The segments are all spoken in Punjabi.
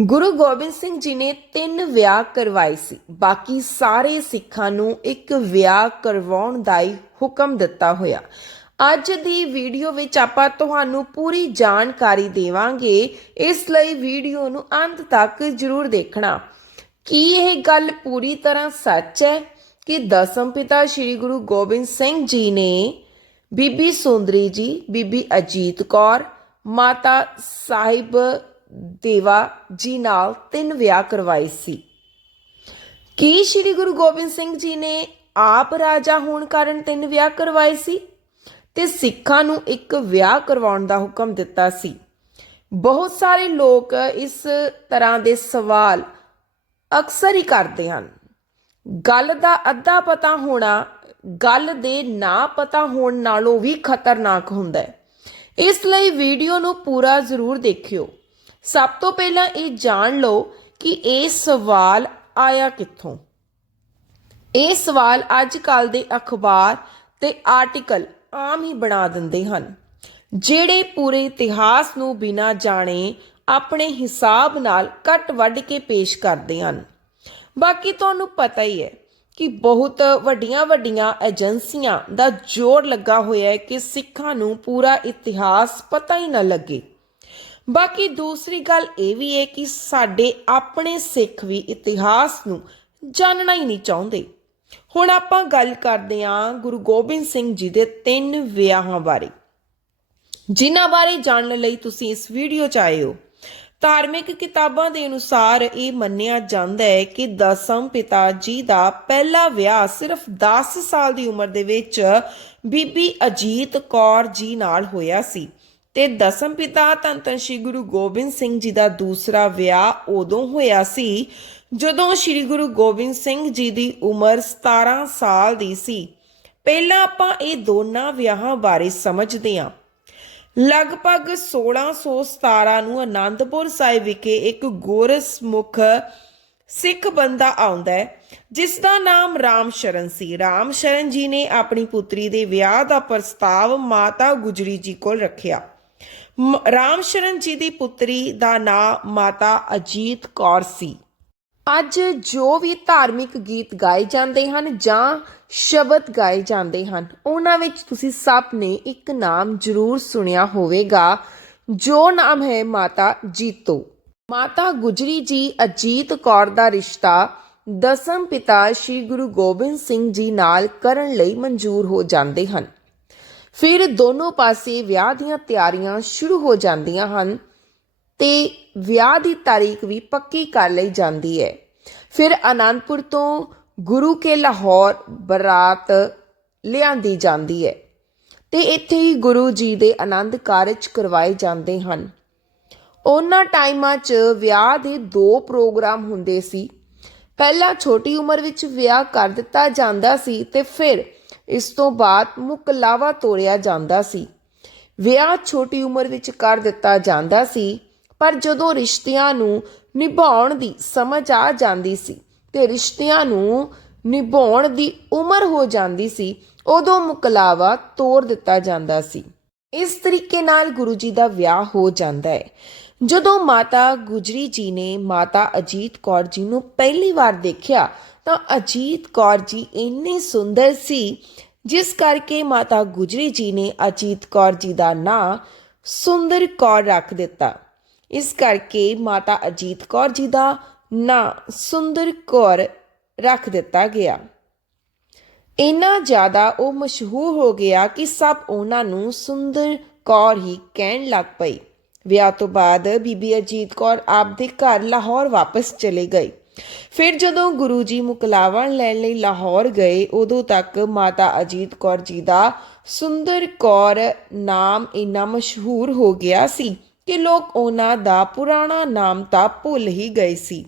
ਗੁਰੂ ਗੋਬਿੰਦ ਸਿੰਘ ਜੀ ਨੇ ਤਿੰਨ ਵਿਆਹ ਕਰਵਾਏ ਸੀ। ਬਾਕੀ ਸਾਰੇ ਸਿੱਖਾਂ ਨੂੰ ਇੱਕ ਵਿਆਹ ਕਰਵਾਉਣ ਦਾ ਹੀ ਹੁਕਮ ਦਿੱਤਾ ਹੋਇਆ। ਅੱਜ ਦੀ ਵੀਡੀਓ ਵਿੱਚ ਆਪਾਂ ਤੁਹਾਨੂੰ ਪੂਰੀ ਜਾਣਕਾਰੀ ਦੇਵਾਂਗੇ। ਇਸ ਲਈ ਵੀਡੀਓ ਨੂੰ ਅੰਤ ਤੱਕ ਜ਼ਰੂਰ ਦੇਖਣਾ। ਕੀ ਇਹ ਗੱਲ ਪੂਰੀ ਤਰ੍ਹਾਂ ਸੱਚ ਹੈ ਕਿ ਦਸਮ ਪਿਤਾ ਸ੍ਰੀ ਗੁਰੂ ਗੋਬਿੰਦ ਸਿੰਘ ਜੀ ਨੇ ਬੀਬੀ ਸੁੰਦਰੀ ਜੀ, ਬੀਬੀ ਅਜੀਤ ਕੌਰ, ਮਾਤਾ ਸਾਹਿਬ ਦੇਵਾ ਜੀ ਨਾਲ ਤਿੰਨ ਵਿਆਹ ਕਰਵਾਏ ਸੀ। ਕੀ ਸ੍ਰੀ ਗੁਰੂ ਗੋਬਿੰਦ ਸਿੰਘ ਜੀ ਨੇ ਆਪ ਰਾਜਾ ਹੋਣ ਕਾਰਨ ਤਿੰਨ ਵਿਆਹ ਕਰਵਾਏ ਸੀ? ਤੇ ਸਿੱਖਾਂ ਨੂੰ ਇੱਕ ਵਿਆਹ ਕਰਵਾਉਣ ਦਾ ਹੁਕਮ ਦਿੱਤਾ ਸੀ। ਬਹੁਤ ਸਾਰੇ ਲੋਕ ਇਸ ਤਰ੍ਹਾਂ ਦੇ ਸਵਾਲ ਅਕਸਰ ਹੀ ਕਰਦੇ ਹਨ। ਗੱਲ ਦਾ ਅੱਧਾ ਪਤਾ ਹੋਣਾ, ਗੱਲ ਦੇ ਨਾ ਪਤਾ ਹੋਣ ਨਾਲੋਂ ਵੀ ਖਤਰਨਾਕ ਹੁੰਦਾ ਹੈ। ਇਸ ਲਈ ਵੀਡੀਓ ਨੂੰ ਪੂਰਾ ਜ਼ਰੂਰ ਦੇਖਿਓ। ਸਭ ਤੋਂ ਪਹਿਲਾਂ ਇਹ ਜਾਣ ਲਓ ਕਿ ਇਹ ਸਵਾਲ ਆਇਆ ਕਿੱਥੋਂ? ਇਹ ਸਵਾਲ ਅੱਜ ਕੱਲ ਦੇ ਅਖਬਾਰ ਤੇ ਆਰਟੀਕਲ ਆਮ ਹੀ ਬਣਾ ਦਿੰਦੇ ਹਨ। ਜਿਹੜੇ ਪੂਰੇ ਇਤਿਹਾਸ ਨੂੰ ਬਿਨਾਂ ਜਾਣੇ ਆਪਣੇ ਹਿਸਾਬ ਨਾਲ ਕੱਟ ਵੱਢ ਕੇ ਪੇਸ਼ ਕਰਦੇ ਹਨ। ਬਾਕੀ ਤੁਹਾਨੂੰ ਪਤਾ ਹੀ ਹੈ ਕਿ ਬਹੁਤ ਵੱਡੀਆਂ ਵੱਡੀਆਂ ਏਜੰਸੀਆਂ ਦਾ ਜ਼ੋਰ ਲੱਗਾ ਹੋਇਆ ਹੈ ਕਿ ਸਿੱਖਾਂ ਨੂੰ ਪੂਰਾ ਇਤਿਹਾਸ ਪਤਾ ਹੀ ਨਾ ਲੱਗੇ। ਬਾਕੀ ਦੂਸਰੀ ਗੱਲ ਇਹ ਵੀ ਹੈ ਕਿ ਸਾਡੇ ਆਪਣੇ ਸਿੱਖ ਵੀ ਇਤਿਹਾਸ ਨੂੰ ਜਾਣਨਾ ਹੀ ਨਹੀਂ ਚਾਹੁੰਦੇ। ਹੁਣ ਆਪਾਂ ਗੱਲ ਕਰਦੇ ਹਾਂ ਗੁਰੂ ਗੋਬਿੰਦ ਸਿੰਘ ਜੀ ਦੇ ਤਿੰਨ ਵਿਆਹਾਂ ਬਾਰੇ। ਜਿਨ੍ਹਾਂ ਬਾਰੇ ਜਾਣਨ ਲਈ ਤੁਸੀਂ ਇਸ ਵੀਡੀਓ 'ਚ ਆਏ ਹੋ। ਧਾਰਮਿਕ ਕਿਤਾਬਾਂ ਦੇ ਅਨੁਸਾਰ ਇਹ ਮੰਨਿਆ ਜਾਂਦਾ ਹੈ ਕਿ ਦਸਮ ਪਿਤਾ ਜੀ ਦਾ ਪਹਿਲਾ ਵਿਆਹ ਸਿਰਫ 10 ਸਾਲ ਦੀ ਉਮਰ ਦੇ ਵਿੱਚ ਬੀਬੀ ਅਜੀਤ ਕੌਰ ਜੀ ਨਾਲ ਹੋਇਆ ਸੀ। ਤੇ ਦਸਮ ਪਿਤਾ ਧੰਨ ਧੰਨ ਸ਼੍ਰੀ ਗੁਰੂ ਗੋਬਿੰਦ ਸਿੰਘ ਜੀ ਦਾ ਦੂਸਰਾ ਵਿਆਹ ਉਦੋਂ ਹੋਇਆ ਸੀ, ਜਦੋਂ ਸ਼੍ਰੀ ਗੁਰੂ ਗੋਬਿੰਦ ਸਿੰਘ ਜੀ ਦੀ ਉਮਰ 17 ਸਾਲ ਦੀ ਸੀ। ਪਹਿਲਾਂ ਆਪਾਂ ਇਹ ਦੋਨਾਂ ਵਿਆਹਾਂ ਬਾਰੇ ਸਮਝਦੇ ਹਾਂ। ਲਗਭਗ 1617 ਨੂੰ ਅਨੰਦਪੁਰ ਸਾਹਿਬ ਵਿਖੇ ਇੱਕ ਗੋਰਸਮੁਖ ਸਿੱਖ ਬੰਦਾ ਆਉਂਦਾ ਹੈ, ਜਿਸ ਦਾ ਨਾਮ ਰਾਮ ਸ਼ਰਨ ਸੀ। ਰਾਮ ਸ਼ਰਨ ਜੀ ਨੇ ਆਪਣੀ ਪੁੱਤਰੀ ਦੇ ਵਿਆਹ ਦਾ ਪ੍ਰਸਤਾਵ ਮਾਤਾ ਗੁਜਰੀ ਜੀ ਕੋਲ ਰੱਖਿਆ। ਮ- ਰਾਮ ਜੀ ਦੀ ਪੁੱਤਰੀ ਦਾ ਨਾਮ ਮਾਤਾ ਅਜੀਤ ਕੌਰ ਸੀ। ਅੱਜ ਜੋ ਵੀ ਧਾਰਮਿਕ ਗੀਤ ਗਾਏ ਜਾਂਦੇ ਹਨ ਜਾਂ ਸ਼ਬਦ ਗਾਏ ਜਾਂਦੇ ਹਨ, ਉਹਨਾਂ ਵਿੱਚ ਤੁਸੀਂ ਸਭ ਨੇ ਇੱਕ ਨਾਮ ਜ਼ਰੂਰ ਸੁਣਿਆ ਹੋਵੇਗਾ, ਜੋ ਨਾਮ ਹੈ ਮਾਤਾ ਜੀਤੋ। ਮਾਤਾ ਗੁਜਰੀ ਜੀ ਅਜੀਤ ਕੌਰ ਦਾ ਰਿਸ਼ਤਾ ਦਸਮ ਪਿਤਾ ਸ੍ਰੀ ਗੁਰੂ ਗੋਬਿੰਦ ਸਿੰਘ ਜੀ ਨਾਲ ਕਰਨ ਲਈ ਮਨਜ਼ੂਰ ਹੋ ਜਾਂਦੇ ਹਨ। ਫਿਰ ਦੋਨੋਂ ਪਾਸੇ ਵਿਆਹ ਦੀਆਂ ਤਿਆਰੀਆਂ ਸ਼ੁਰੂ ਹੋ ਜਾਂਦੀਆਂ ਹਨ ਤੇ ਵਿਆਹ ਦੀ ਤਾਰੀਖ ਵੀ ਪੱਕੀ ਕਰ ਲਈ ਜਾਂਦੀ ਹੈ। ਫਿਰ ਆਨੰਦਪੁਰ ਤੋਂ ਗੁਰੂ ਕੇ ਲਾਹੌਰ ਬਰਾਤ ਲਿਆਂਦੀ ਜਾਂਦੀ ਹੈ ਤੇ ਇੱਥੇ ਹੀ ਗੁਰੂ ਜੀ ਦੇ ਆਨੰਦ ਕਾਰਜ ਕਰਵਾਏ ਜਾਂਦੇ ਹਨ। ਉਹਨਾਂ ਟਾਈਮਾਂ 'ਚ ਵਿਆਹ ਦੇ ਦੋ ਪ੍ਰੋਗਰਾਮ ਹੁੰਦੇ ਸੀ। ਪਹਿਲਾਂ ਛੋਟੀ ਉਮਰ ਵਿੱਚ ਵਿਆਹ ਕਰ ਦਿੱਤਾ ਜਾਂਦਾ ਸੀ ਤੇ ਫਿਰ ਇਸ ਤੋਂ ਬਾਅਦ ਮੁਕਲਾਵਾ ਤੋੜਿਆ ਜਾਂਦਾ ਸੀ। ਵਿਆਹ ਛੋਟੀ ਉਮਰ ਵਿੱਚ ਕਰ ਦਿੱਤਾ ਜਾਂਦਾ ਸੀ, ਪਰ ਜਦੋਂ ਰਿਸ਼ਤਿਆਂ ਨੂੰ ਨਿਭਾਉਣ ਦੀ ਸਮਝ ਆ ਜਾਂਦੀ ਸੀ ਤੇ ਰਿਸ਼ਤਿਆਂ ਨੂੰ ਨਿਭਾਉਣ ਦੀ ਉਮਰ ਹੋ ਜਾਂਦੀ ਸੀ, ਉਦੋਂ ਮੁਕਲਾਵਾ ਤੋੜ ਦਿੱਤਾ ਜਾਂਦਾ ਸੀ। ਇਸ ਤਰੀਕੇ ਨਾਲ ਗੁਰੂ ਜੀ ਦਾ ਵਿਆਹ ਹੋ ਜਾਂਦਾ ਹੈ। ਜਦੋਂ ਮਾਤਾ ਗੁਜਰੀ ਜੀ ਨੇ ਮਾਤਾ ਅਜੀਤ ਕੌਰ ਜੀ ਨੂੰ ਪਹਿਲੀ ਵਾਰ ਦੇਖਿਆ, ਤਾਂ ਅਜੀਤ ਕੌਰ ਜੀ ਇੰਨੇ ਸੁੰਦਰ ਸੀ, ਜਿਸ ਕਰਕੇ ਮਾਤਾ ਗੁਜਰੀ ਜੀ ਨੇ ਅਜੀਤ ਕੌਰ ਜੀ ਦਾ ਨਾਂ ਸੁੰਦਰ ਕੌਰ ਰੱਖ ਦਿੱਤਾ। ਇਸ ਕਰਕੇ ਮਾਤਾ ਅਜੀਤ ਕੌਰ ਜੀ ਦਾ ਨਾਂ ਸੁੰਦਰ ਕੌਰ ਰੱਖ ਦਿੱਤਾ ਗਿਆ। ਇੰਨਾ ਜ਼ਿਆਦਾ ਉਹ ਮਸ਼ਹੂਰ ਹੋ ਗਿਆ ਕਿ ਸਭ ਉਹਨਾਂ ਨੂੰ ਸੁੰਦਰ ਕੌਰ ਹੀ ਕਹਿਣ ਲੱਗ ਪਈ ਵਿਆਹ ਤੋਂ ਬਾਅਦ ਬੀਬੀ ਅਜੀਤ ਕੌਰ ਆਪਦੇ ਘਰ ਲਾਹੌਰ ਵਾਪਸ ਚਲੇ ਗਏ। ਫਿਰ ਜਦੋਂ ਗੁਰੂ ਜੀ ਮੁਕਲਾਵਾ ਲੈਣ ਲਈ ਲਾਹੌਰ ਗਏ, ਉਦੋਂ ਤੱਕ ਮਾਤਾ ਅਜੀਤ ਕੌਰ ਜੀ ਦਾ ਸੁੰਦਰ ਕੌਰ ਨਾਮ ਇੰਨਾ ਮਸ਼ਹੂਰ ਹੋ ਗਿਆ ਸੀ ਕਿ ਲੋਕ ਉਹਨਾਂ ਦਾ ਪੁਰਾਣਾ ਨਾਮ ਤਾਂ ਭੁੱਲ ਹੀ ਗਏ ਸੀ।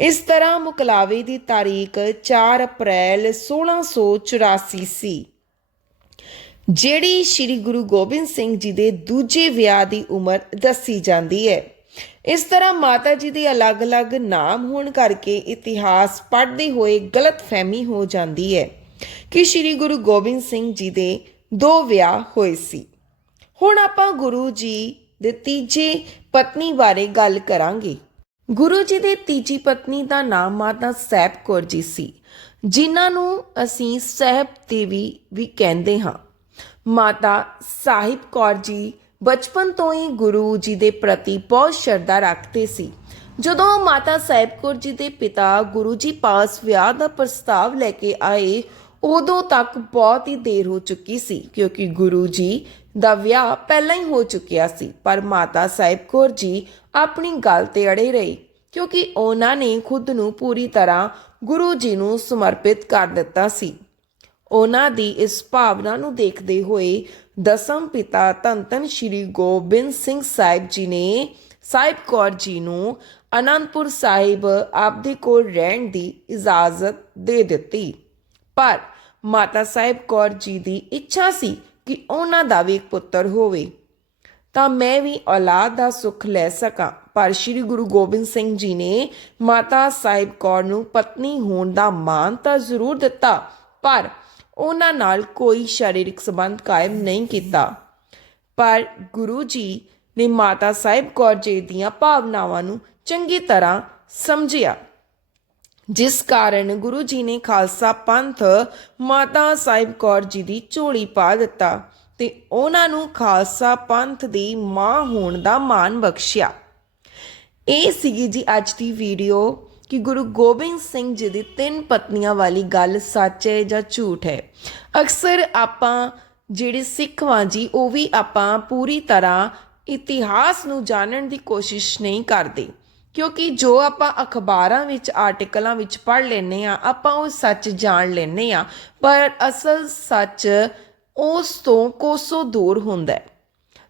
ਇਸ ਤਰ੍ਹਾਂ ਮੁਕਲਾਵੇ ਦੀ ਤਾਰੀਖ 4 ਅਪ੍ਰੈਲ 1684 ਸੀ। ਜਿਹੜੀ ਸ੍ਰੀ ਗੁਰੂ ਗੋਬਿੰਦ ਸਿੰਘ ਜੀ ਦੇ ਦੂਜੇ ਵਿਆਹ ਦੀ ਉਮਰ ਦੱਸੀ ਜਾਂਦੀ ਹੈ। ਇਸ ਤਰ੍ਹਾਂ ਮਾਤਾ ਜੀ ਦੇ ਅਲੱਗ-ਅਲੱਗ ਨਾਮ ਹੋਣ ਕਰਕੇ ਇਤਿਹਾਸ ਪੜ੍ਹਦੇ ਹੋਏ ਗਲਤਫਹਿਮੀ ਹੋ ਜਾਂਦੀ ਹੈ ਕਿ ਸ੍ਰੀ ਗੁਰੂ ਗੋਬਿੰਦ ਸਿੰਘ ਜੀ ਦੇ ਦੋ ਵਿਆਹ ਹੋਏ ਸੀ। ਹੁਣ ਆਪਾਂ ਗੁਰੂ ਜੀ ਦੇ ਤੀਜੇ ਪਤਨੀ ਬਾਰੇ ਗੱਲ ਕਰਾਂਗੇ। ਗੁਰੂ ਜੀ ਦੇ ਤੀਜੀ ਪਤਨੀ ਦਾ ਨਾਮ ਮਾਤਾ ਸਾਹਿਬ ਕੌਰ ਜੀ ਸੀ, ਜਿਨ੍ਹਾਂ ਨੂੰ ਅਸੀਂ ਸਹਿਬ ਦੇਵੀ ਵੀ ਕਹਿੰਦੇ ਹਾਂ। ਮਾਤਾ ਸਾਹਿਬ ਕੌਰ ਜੀ ਬਚਪਨ ਤੋਂ ਹੀ ਗੁਰੂ ਜੀ ਦੇ ਪ੍ਰਤੀ ਬਹੁਤ ਸ਼ਰਧਾ ਰੱਖਦੇ ਸੀ। ਜਦੋਂ ਮਾਤਾ ਸਾਹਿਬ ਕੌਰ ਜੀ ਦੇ ਪਿਤਾ ਗੁਰੂ ਜੀ ਪਾਸ ਵਿਆਹ ਦਾ ਪ੍ਰਸਤਾਵ ਲੈ ਕੇ ਆਏ, ਉਦੋਂ ਤੱਕ ਬਹੁਤ ਹੀ ਦੇਰ ਹੋ ਚੁੱਕੀ ਸੀ, ਕਿਉਂਕਿ ਗੁਰੂ ਜੀ ਦਾ ਵਿਆਹ ਪਹਿਲਾਂ ਹੀ ਹੋ ਚੁੱਕਿਆ ਸੀ, ਪਰ ਮਾਤਾ ਸਾਹਿਬ ਕੌਰ ਜੀ ਆਪਣੀ ਗੱਲ ਤੇ ਅੜੇ ਰਹੇ, ਕਿਉਂਕਿ ਉਹਨਾਂ ਨੇ ਖੁਦ ਨੂੰ ਪੂਰੀ ਤਰ੍ਹਾਂ ਗੁਰੂ ਜੀ ਨੂੰ ਸਮਰਪਿਤ ਕਰ ਦਿੱਤਾ ਸੀ। ਉਹਨਾਂ ਦੀ ਇਸ ਭਾਵਨਾ ਨੂੰ ਦੇਖਦੇ ਹੋਏ ਦਸਮ ਪਿਤਾ ਧੰਨ ਧੰਨ ਸ਼੍ਰੀ ਗੋਬਿੰਦ ਸਿੰਘ ਸਾਹਿਬ ਜੀ ਨੇ ਸਾਹਿਬ ਕੌਰ ਜੀ ਨੂੰ ਅਨੰਦਪੁਰ ਸਾਹਿਬ ਆਪਦੇ ਕੋਲ ਰਹਿਣ ਦੀ ਇਜਾਜ਼ਤ ਦੇ ਦਿੱਤੀ। ਪਰ ਮਾਤਾ ਸਾਹਿਬ ਕੌਰ ਜੀ ਦੀ ਇੱਛਾ ਸੀ ਕਿ ਉਹਨਾਂ ਦਾ ਵੀ ਇੱਕ ਪੁੱਤਰ ਹੋਵੇ। ਤਾਂ ਮੈਂ ਵੀ ਔਲਾਦ ਦਾ ਸੁੱਖ ਲੈ ਸਕਾਂ। ਪਰ ਸ੍ਰੀ ਗੁਰੂ ਗੋਬਿੰਦ ਸਿੰਘ ਜੀ ਨੇ ਮਾਤਾ ਸਾਹਿਬ ਕੌਰ ਨੂੰ ਪਤਨੀ ਹੋਣ ਦਾ ਮਾਨ ਤਾਂ ਜ਼ਰੂਰ ਦਿੱਤਾ। ਪਰ ਉਹਨਾਂ ਨਾਲ ਕੋਈ ਸਰੀਰਕ ਸੰਬੰਧ ਕਾਇਮ ਨਹੀਂ ਕੀਤਾ। ਪਰ ਗੁਰੂ ਜੀ ਨੇ ਮਾਤਾ ਸਾਹਿਬ ਕੌਰ ਜੀ ਦੀਆਂ ਭਾਵਨਾਵਾਂ ਨੂੰ ਚੰਗੀ ਤਰ੍ਹਾਂ ਸਮਝਿਆ। ਜਿਸ ਕਾਰਨ ਗੁਰੂ ਜੀ ਨੇ ਖਾਲਸਾ ਪੰਥ ਮਾਤਾ ਸਾਹਿਬ ਕੌਰ ਜੀ ਦੀ ਝੋਲੀ ਪਾ ਦਿੱਤਾ ਤੇ ਉਹਨਾਂ ਨੂੰ ਖਾਲਸਾ ਪੰਥ ਦੀ ਮਾਂ ਹੋਣ ਦਾ ਮਾਣ ਬਖਸ਼ਿਆ। ਇਹ ਸੀਗੀ ਜੀ ਅੱਜ ਦੀ ਵੀਡੀਓ ਕਿ ਗੁਰੂ ਗੋਬਿੰਦ ਸਿੰਘ ਜੀ ਦੀ ਤਿੰਨ ਪਤਨੀਆਂ ਵਾਲੀ ਗੱਲ ਸੱਚ ਹੈ ਜਾਂ ਝੂਠ ਹੈ? ਅਕਸਰ ਆਪਾਂ ਜਿਹੜੇ ਸਿੱਖ ਵਾਂ ਜੀ, ਉਹ ਵੀ ਆਪਾਂ ਪੂਰੀ ਤਰ੍ਹਾਂ ਇਤਿਹਾਸ ਨੂੰ ਜਾਣਨ ਦੀ ਕੋਸ਼ਿਸ਼ ਨਹੀਂ ਕਰਦੇ। ਕਿਉਂਕਿ ਜੋ ਆਪਾਂ ਅਖਬਾਰਾਂ ਵਿੱਚ, ਆਰਟੀਕਲਾਂ ਵਿੱਚ ਪੜ੍ਹ ਲੈਨੇ ਆ ਆਪਾਂ ਉਹ ਸੱਚ ਜਾਣ ਲੈਨੇ ਆ ਪਰ ਅਸਲ ਸੱਚ ਉਸ ਤੋਂ ਕੋਸੋਂ ਦੂਰ ਹੁੰਦਾ ਹੈ।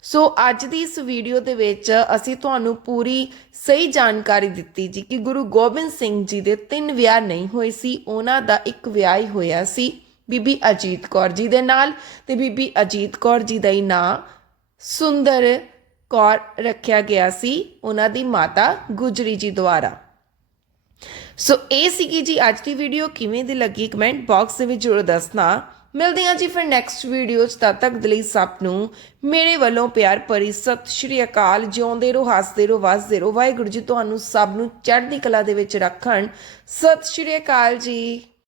ਸੋ ਅੱਜ ਦੀ ਇਸ ਵੀਡੀਓ ਦੇ ਵਿੱਚ ਅਸੀਂ ਤੁਹਾਨੂੰ ਪੂਰੀ ਸਹੀ ਜਾਣਕਾਰੀ ਦਿੱਤੀ ਜੀ ਕਿ ਗੁਰੂ ਗੋਬਿੰਦ ਸਿੰਘ ਜੀ ਦੇ ਤਿੰਨ ਵਿਆਹ ਨਹੀਂ ਹੋਏ ਸੀ, ਉਹਨਾਂ ਦਾ ਇੱਕ ਵਿਆਹ ਹੀ ਹੋਇਆ ਸੀ, ਬੀਬੀ ਅਜੀਤ ਕੌਰ ਜੀ ਦੇ ਨਾਲ ਤੇ ਬੀਬੀ ਅਜੀਤ ਕੌਰ ਜੀ ਦਾ ਹੀ ਨਾਂ ਸੁੰਦਰ ਕੌਰ ਰੱਖਿਆ ਗਿਆ ਸੀ, ਉਹਨਾਂ ਦੀ ਮਾਤਾ ਗੁਜਰੀ ਜੀ ਦੁਆਰਾ। ਸੋ ਇਹ ਸੀਗੀ ਜੀ ਅੱਜ ਦੀ ਵੀਡੀਓ ਕਿਵੇਂ ਦੀ ਲੱਗੀ ਕਮੈਂਟ ਬਾਕਸ ਦੇ ਵਿੱਚ ਜ਼ਰੂਰ ਦੱਸਣਾ। ਮਿਲਦੇ ਹਾਂ ਜੀ ਫਿਰ ਨੈਕਸਟ ਵੀਡੀਓ 'ਚ। ਤਦ ਤੱਕ ਦੇ ਲਈ ਸਭ ਨੂੰ ਮੇਰੇ ਵੱਲੋਂ ਪਿਆਰ ਭਰੀ ਸਤਿ ਸ਼੍ਰੀ ਅਕਾਲ। ਜਿਉਂਦੇ ਰਹੋ, ਹੱਸਦੇ ਰਹੋ, ਵਸਦੇ ਰਹੋ। ਵਾਹਿਗੁਰੂ ਜੀ, ਤੁਹਾਨੂੰ ਸਭ ਨੂੰ ਚੜ੍ਹਦੀ ਕਲਾ ਦੇ ਵਿੱਚ ਰੱਖਣ। ਸਤਿ ਸ਼੍ਰੀ ਅਕਾਲ ਜੀ।